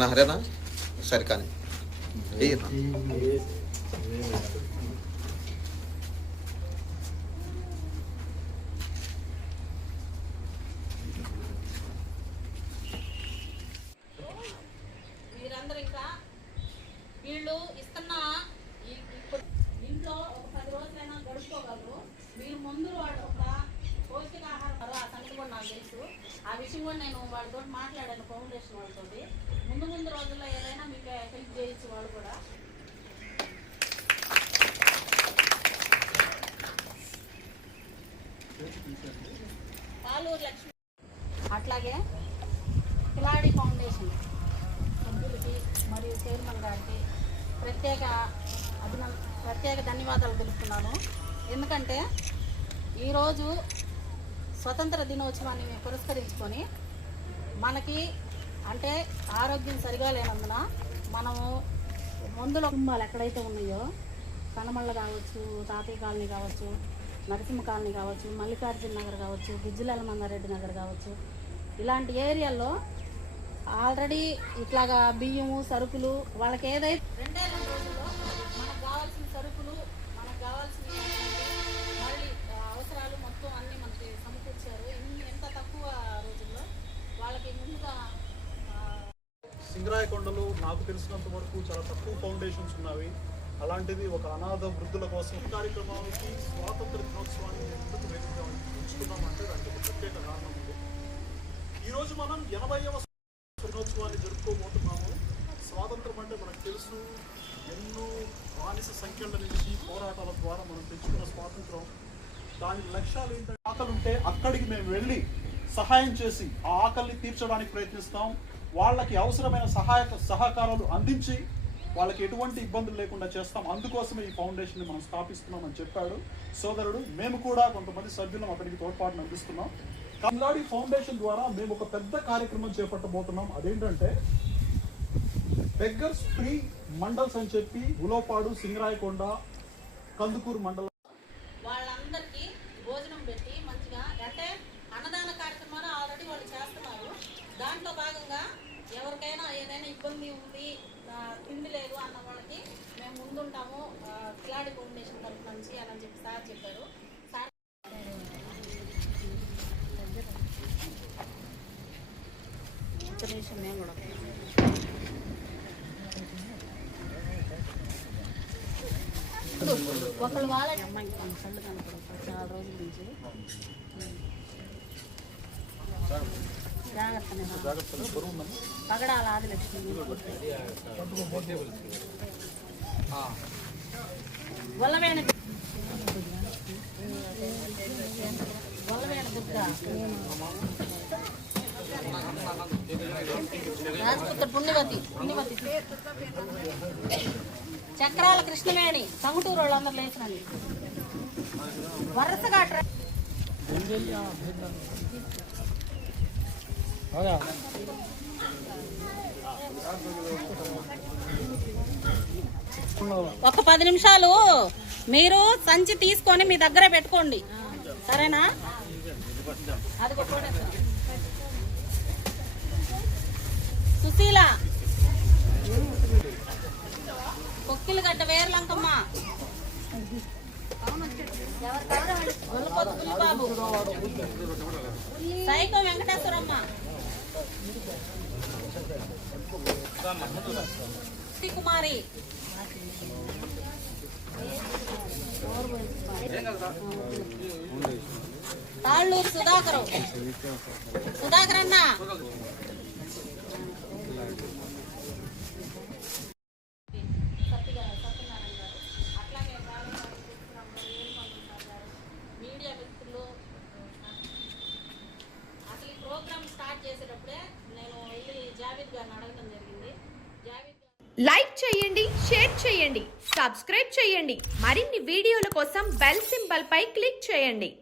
నా హరేనా సరే కానీ మీరందరూ ఇంకా వీళ్ళు ఇస్తున్న ఇంట్లో ఒక 10 రోజులైనా గడుపుకోగలరు. మీరు ముందు వాడు ఒక పౌష్టికాహారం ఆ సంగతి కూడా నాకు తెలుసు. ఆ విషయం కూడా నేను వాళ్ళతో మాట్లాడాను, ఫౌండేషన్ వాళ్ళతో. ముందు రోజుల్లో ఏదైనా మీకు హెల్ప్ చేయొచ్చు వాళ్ళు కూడా. పాలూరు లక్ష్మి అట్లాగే కిలాడి ఫౌండేషన్ సభ్యులకి మరియు చైర్మన్ గారికి ప్రత్యేక ధన్యవాదాలు తెలుపుతున్నాను. ఎందుకంటే ఈరోజు స్వతంత్ర దినోత్సవాన్ని మేము పురస్కరించుకొని మనకి అంటే ఆరోగ్యం సరిగా లేనందున మనము మందుల కుటుంబాలు ఎక్కడైతే ఉన్నాయో కనమళ్ళ కావచ్చు, తాతయ్య కాలనీ కావచ్చు, నరసింహ కాలనీ కావచ్చు, మల్లికార్జున నగర్ కావచ్చు, గుజ్జిలాల మంగారెడ్డి నగర్ కావచ్చు, ఇలాంటి ఏరియాల్లో ఆల్రెడీ ఇట్లాగా బియ్యము సరుకులు వాళ్ళకి ఏదైతే 2 రోజుల్లో మనకు కావాల్సిన సరుకులు మనకు కావాల్సిన మళ్ళీ అవసరాలు మొత్తం అన్నీ మనకి సమకూర్చారు. ఎంత తక్కువ రోజుల్లో వాళ్ళకి ముందుగా. సింగరాయకొండలో నాకు తెలిసినంత వరకు చాలా తక్కువ ఫౌండేషన్స్ ఉన్నవి. అలాంటిది ఒక అనాథ వృద్ధుల కోసం కార్యక్రమానికి స్వాతంత్ర దినోత్సవాన్ని ఎందుకు వేదికగా ఉంచుకున్నామంటే దానికి ఒక ప్రత్యేక కారణం ఉంది. ఈరోజు మనం 80వ దినోత్సవాన్ని జరుపుకోబోతున్నాము. స్వాతంత్రం అంటే మనకు తెలుసు, ఎన్నో బానిస సంఖ్యల నుంచి పోరాటాల ద్వారా మనం తెచ్చుకున్న స్వాతంత్రం. దాని లక్ష్యాలు ఏంటంటే ఆకలి ఉంటే అక్కడికి మేము వెళ్ళి సహాయం చేసి ఆ ఆకలిని తీర్చడానికి ప్రయత్నిస్తాం. వాళ్ళకి అవసరమైన సహకారాలు అందించి వాళ్ళకి ఎటువంటి ఇబ్బందులు లేకుండా చేస్తాం. అందుకోసమే ఈ ఫౌండేషన్ని మనం స్థాపిస్తున్నామని చెప్పాడు సోదరుడు. మేము కూడా కొంతమంది సభ్యులం అతనికి తోడ్పాటును అందిస్తున్నాం. కమ్లాడి ఫౌండేషన్ ద్వారా మేము ఒక పెద్ద కార్యక్రమం చేపట్టబోతున్నాం. అదేంటంటే బెగ్గర్స్ ఫ్రీ మండల్స్ అని చెప్పి ఉలోపాడు, సింగరాయకొండ, కందుకూరు మండలం వాళ్ళందరికీ భోజనం పెట్టి మంచిగా అంటే అన్నదాన కార్యక్రమాలు ఆల్రెడీ వాళ్ళు చేస్తున్నారు. దాంట్లో భాగంగా ఎవరికైనా ఏదైనా ఇబ్బంది ఉంది, తిండి లేదు అన్న వాళ్ళకి మేము ముందుంటాము కిలాడి ఫౌండేషన్ తరఫు నుంచి అని చెప్పి సార్ చెప్పారు. సార్ మేము కూడా ఒకళ్ళు వాళ్ళ అమ్మాయికి కళ్ళు కనపడతారు చాలా రోజుల నుంచి. పగడాల ఆదిలక్ష్మి, వల్లవేణ దుర్గ, రాజపుత్ర పుణ్యవతి చక్రాల కృష్ణవేణి, సంగుటూరు వాళ్ళందరూ లేచినండి వరుసగా ఒక 10 నిమిషాలు మీరు సంచి తీసుకొని మీ దగ్గర పెట్టుకోండి, సరేనా? అది సుశీల, కొక్కిలగడ్డ వేర్లంకమ్మ, బాబు, సైకో వెంకటేశ్వరమ్మ, కుమారి, తాళ్ళూరు సుధాకర్ అన్న, మీడియా వ్యక్తులు. అసలు ఈ ప్రోగ్రామ్ స్టార్ట్ చేసేటప్పుడే నేను వెళ్ళి జావేద్ గారిని అడగడం జరిగింది. లైక్ చేయండి, షేర్ చేయండి, సబ్స్క్రైబ్ చేయండి. మరిన్ని వీడియోల కోసం బెల్ సింబల్ పై క్లిక్ చేయండి.